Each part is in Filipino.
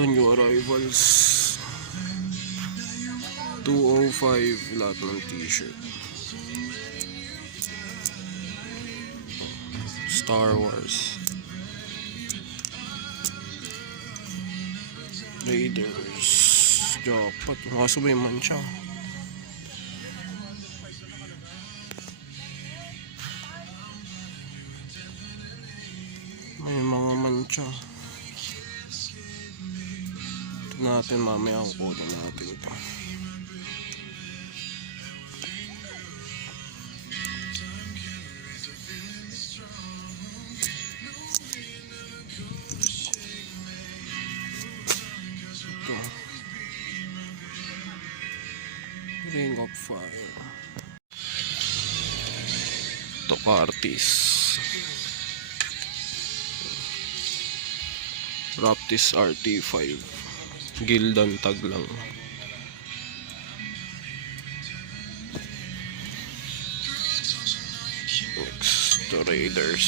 Ito new arrivals. 205 lahat ng t-shirt. Star Wars. Raiders. Jackpot. Makasabay man siya. May mga mancha. Natin mamaya ang kunin natin ito. Ito. Ring of Fire. Ito Cartis. Raptis RT5 Gildan tag lang. Next Raiders.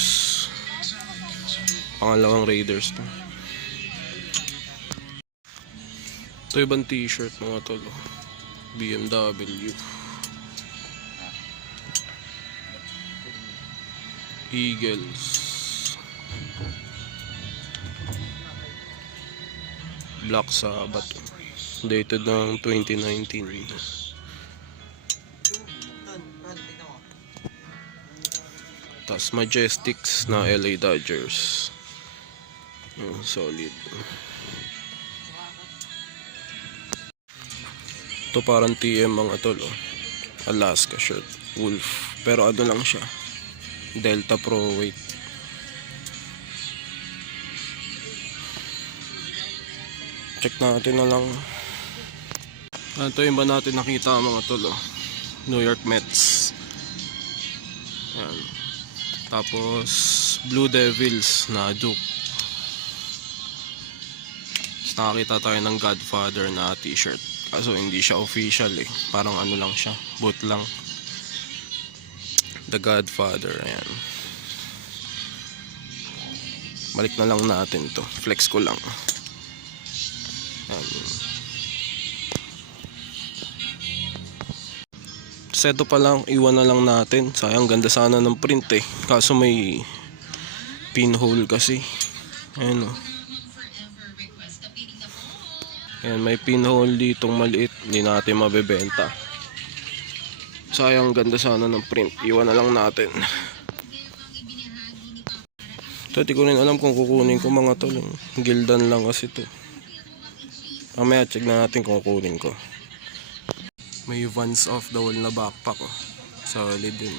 Pangalawang Raiders to. Ito ibang t-shirt mga tol. BMW Eagles Black Sabbath. Dated ng 2019. Tapos Majestics na LA Dodgers. Yung solid. Ito parang TM mga tol. Oh. Alaska shirt. Wolf. Pero ano lang siya. Delta Pro weight. Check natin na lang. Ito yung ba natin nakita mga tol oh. New York Mets. Yan tapos Blue Devils na Duke. Tapos nakakita tayo ng Godfather na t-shirt. Kaso hindi siya official eh. Parang ano lang siya boot lang. The Godfather ayan. Balik na lang natin to. Flex ko lang Seto pa lang, iwan na lang natin. Sayang, ganda sana ng print eh. Kaso may pinhole kasi. Ayan o. Ayan, may pinhole ditong maliit. Hindi natin mabebenta. Sayang, ganda sana ng print. Iwan na lang natin. Ito, di ko rin alam kung kukunin ko mga tol. Gildan lang kasi to. Mamaya check na natin kung kukunin ko. May Vans off the wall na backpack oh. Solid din.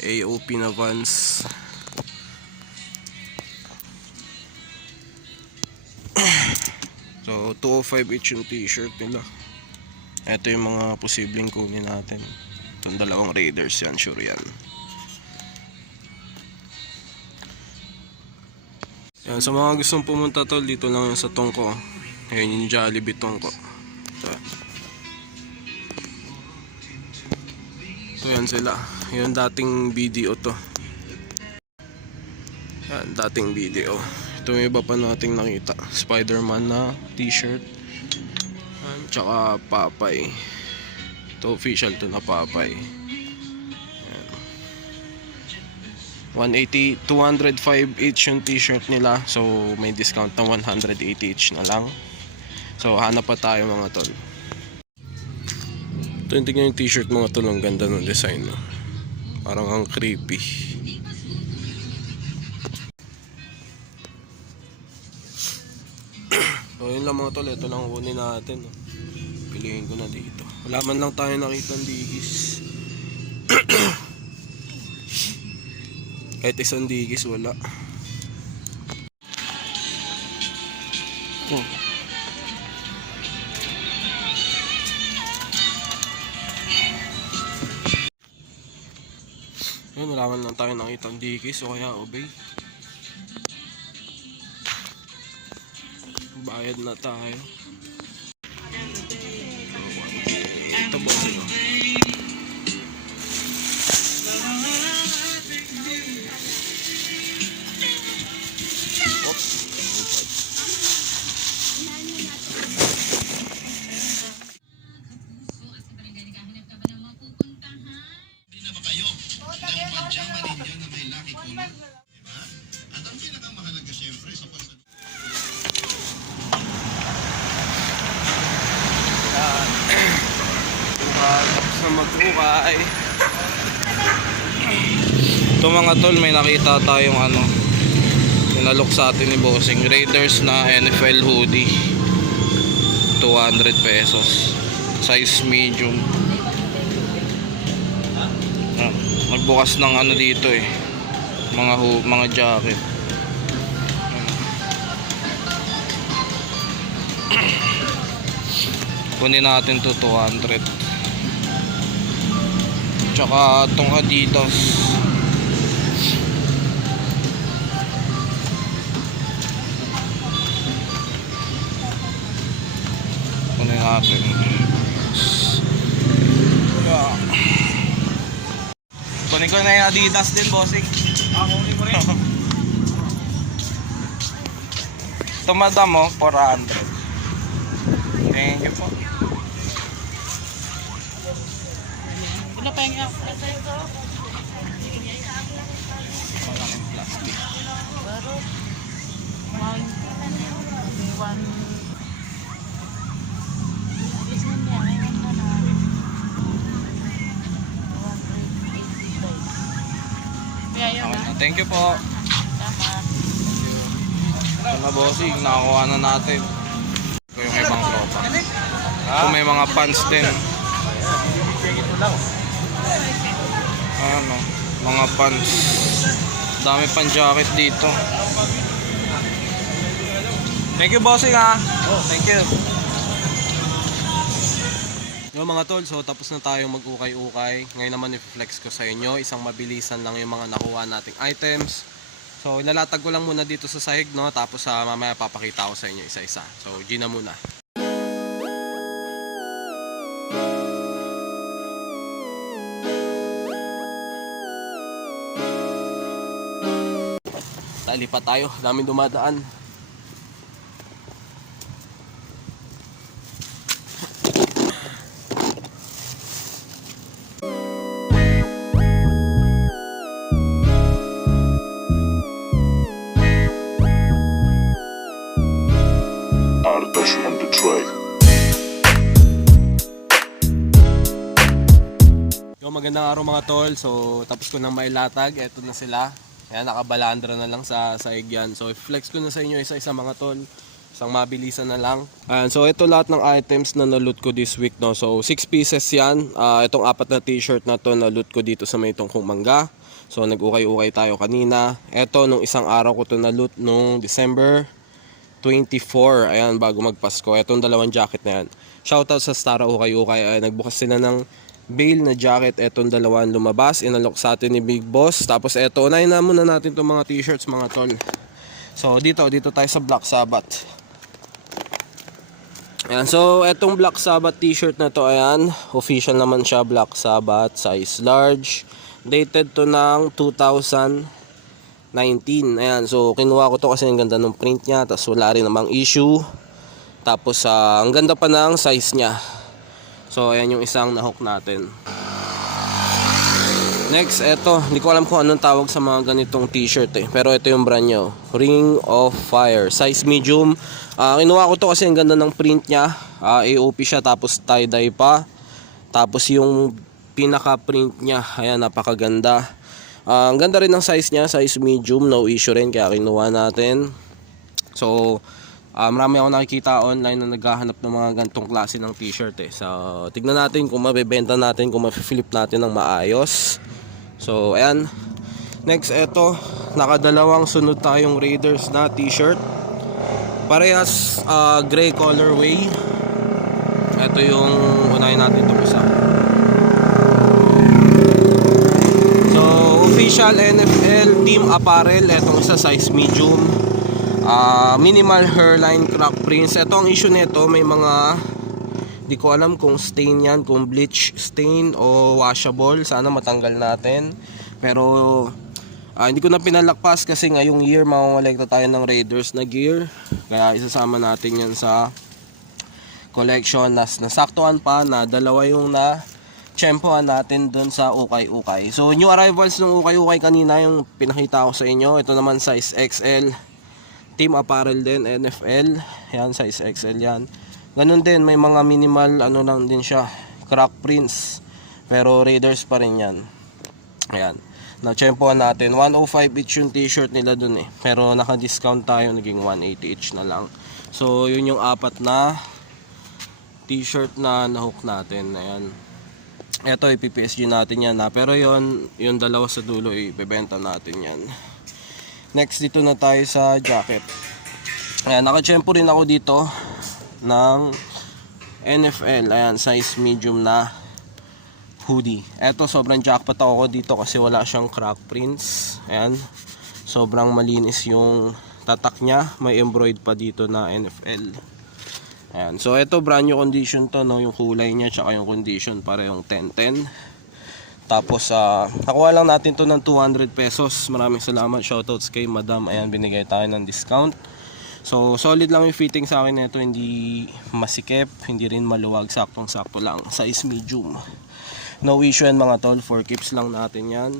AOP na Vans. So 205 each yung t-shirt nila. Ito yung mga posibleng kunin natin. Itong dalawang Raiders yan, sure yan. Yan, sa mga gustong pumunta tol, dito lang yung sa Tongko. Ayan yung Jollibee Tongko. Ito. So yan sila. Yung dating video to. Yan, dating video. Ito yung iba pa nating nakita. Spider-Man na t-shirt. Tsaka Papay. Ito official to na Papay. Yan. 180, 205 each yung t-shirt nila. So may discount na 180 each na lang. So hanap pa tayo mga tol. Ito yung yung t-shirt mga tol. Ang ganda ng design. No? Parang ang creepy. so yun lang mga tol. Ito lang kunin natin. No? Piliin ko na dito. Wala man lang tayo nakita ng digis. Kahit isang digis wala. Oh. Wala man lang tayo nakita ng digis o kaya obey. Bayad na tayo. Ito boss ito. Mag-ukay. Ito mga tol, may nakita tayong ano, pinalok sa atin ni Bossing. Raiders na NFL hoodie. 200 pesos. Size medium. Ah, Magbukas ng ano dito eh. Mga mga jacket. Kunin natin to 200. Tsaka itong Adidas. Kunin natin. Yeah. Kunin ko na yung Adidas din, bossing. Ah, kunin mo rin. Ito madam oh, 400. Thank you po. Ano pa yung Walang plastic. Pero, one, one, Alis na niya, ngayon na na. 185. Kaya yun Okay na, na. Thank you po. Ito na bossing, nakakuha na natin. Ito yung ibang tropa. Kung may mga pants din. Ano, mga pants. Dami pang jacket dito. Thank you bossing ha. Oh, thank you. Yo mga tol, so tapos na tayong mag-ukay-ukay. Ngayon naman i-flex ko sa inyo. Isang mabilisan lang yung mga nakuha nating items. So ilalatag ko lang muna dito sa sahig, no? Tapos sa mamaya papakita ko sa inyo isa-isa. So G na muna. Talipat tayo, daming dumadaan. On the track. Yo, magandang araw mga tol. So, tapos ko nang mailatag. Eto na sila. Ayan, nakabalandra na lang sa saig yan. So, flex ko na sa inyo isa-isa mga tol. Isang mabilisan na lang. Ayan, so ito lahat ng items na naloot ko this week. No? So, 6 pieces yan. Ah, itong apat na t-shirt na to naloot ko dito sa may tungkong mangga. So, nag-ukay-ukay tayo kanina. Ito, nung isang araw ko to naloot nung December 24. Ayan, bago magpasko. Itong dalawang jacket na yan. Shoutout sa Stara Ukay Ukay. Ayan, nagbukas sila ng bail na jacket. Itong dalawang lumabas. Inalok sa atin ni Big Boss. Tapos eto, unahin na muna natin itong mga t-shirts mga tol. So, dito, dito tayo sa Black Sabbath. Ayan, so etong Black Sabbath t-shirt na to, ayan, official naman siya, Black Sabbath, size large. Dated to ng 2019. Ayan, so kinuha ko to kasi ang ganda ng print niya, tapos wala rin namang issue. Tapos ah, ang ganda pa ng size niya. So ayan yung isang nahook natin. Next, eto, hindi ko alam kung anong tawag sa mga ganitong t-shirt eh. Pero ito yung brand nyo. Ring of Fire. Size medium. Ah, kinuha ko to kasi ang ganda ng print niya. Ah, AOP siya tapos tie-dye pa. Tapos yung pinaka-print niya, ayan, napakaganda. Ah, ang ganda rin ng size niya, size medium, no issue rin kaya kinuha natin. So, ah, marami ako nakikita online na naghahanap ng mga gantong klase ng t-shirt eh. So, tignan natin kung mabebenta natin, kung ma-flip natin ng maayos. So, ayan. Next, eto, nakadalawang sunod tayong Raiders na t-shirt. Parehas ah, gray colorway. Ito yung unahin natin itong isa. So, official NFL team apparel. Itong isa size medium. Ah, minimal hairline crack prints. Ito ang issue nito, may mga di ko alam kung stain yan, kung bleach stain o washable. Sana matanggal natin. Pero ah, hindi ko na pinalakpas kasi ngayong year mamamolekta tayo ng Raiders na gear. Kaya isasama natin yan sa collection. Nas nasaktuhan pa na dalawa yung na tsempohan natin doon sa ukay-ukay. So, new arrivals ng ukay-ukay kanina yung pinakita ko sa inyo. Ito naman size XL. Team apparel din, NFL. Yan, size XL yan. Ganun din, may mga minimal, ano lang din siya, crack prints. Pero Raiders pa rin yan. Ayan. Na-tsempohan natin. 105 each yung t-shirt nila dun eh. Pero naka-discount tayo. Naging 180 each na lang. So, yun yung apat na t-shirt na nahook natin. Ayan. Ito, ipi-PSG natin yan na. Pero yon yung dalawa sa dulo, ibebenta natin yan. Next, dito na tayo sa jacket. Ayan, nakachempo rin ako dito ng NFL. Ayan, size medium na hoodie. Eto, sobrang jackpot ako dito kasi wala siyang crack prints. Ayan, sobrang malinis yung tatak niya. May embroid pa dito na NFL. Ayan, so eto brand new condition to, no? Yung kulay niya, tsaka yung condition, parehong 10-10. Tapos, ah, nakuha lang natin to ng 200 pesos. Maraming salamat. Shoutouts kay Madam. Ayan, binigay tayo ng discount. So, solid lang yung fitting sa akin nito. Hindi masikip, hindi rin maluwag. Saktong-sakto lang. Size medium. No issue yan mga tol. 4 keeps lang natin yan.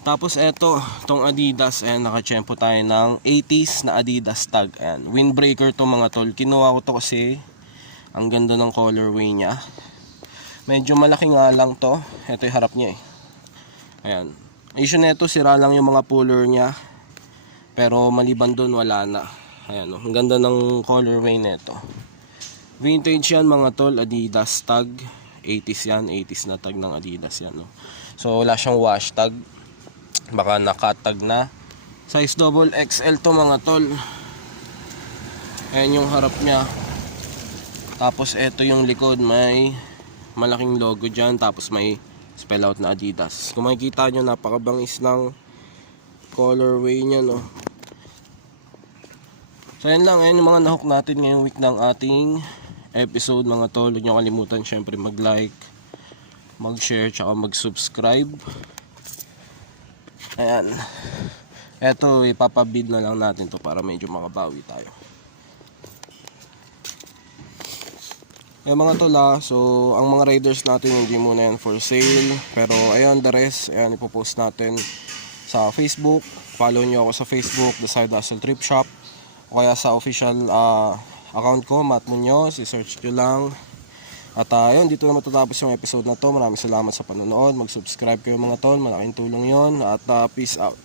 Tapos eto, tong Adidas, ayan, nakachempo tayo ng 80s na Adidas tag. Ayan, windbreaker to mga tol. Kinuha ko to kasi ang ganda ng colorway niya. Medyo malaki nga lang to. Ito yung harap niya eh. Ayan. Issue nito, sira lang yung mga puller niya. Pero maliban doon, wala na. Ayan, oh. ang ganda ng colorway nito. Vintage yan mga tol, Adidas tag. 80s yan, 80s na tag ng Adidas yan. No? So wala siyang wash tag. Baka nakatag na. Size double XL to mga tol. Ayan yung harap niya. Tapos ito yung likod, may malaking logo dyan. Tapos may spell out na Adidas. Kung makikita nyo, napakabangis ng colorway niya, no. So yan lang, ayan yung mga nahook natin ngayong week ng ating episode mga tol. Huwag nyo kalimutan syempre mag-like, mag-share, tsaka mag-subscribe. Ayan. Eto, ipapabid na lang natin to para medyo makabawi tayo. Ayan mga tol ah. So, ang mga riders natin hindi muna yan for sale. Pero ayun, the rest, ayan, ipopost natin sa Facebook. Follow nyo ako sa Facebook, The Side Hustle Trip Shop. O kaya sa official ah, account ko, Matt Munoz. I-search nyo lang. At uh, yun, dito na matatapos yung episode na to. Maraming salamat sa panonood. Mag-subscribe kayo mga tol. Malaking tulong yon At ah, peace out.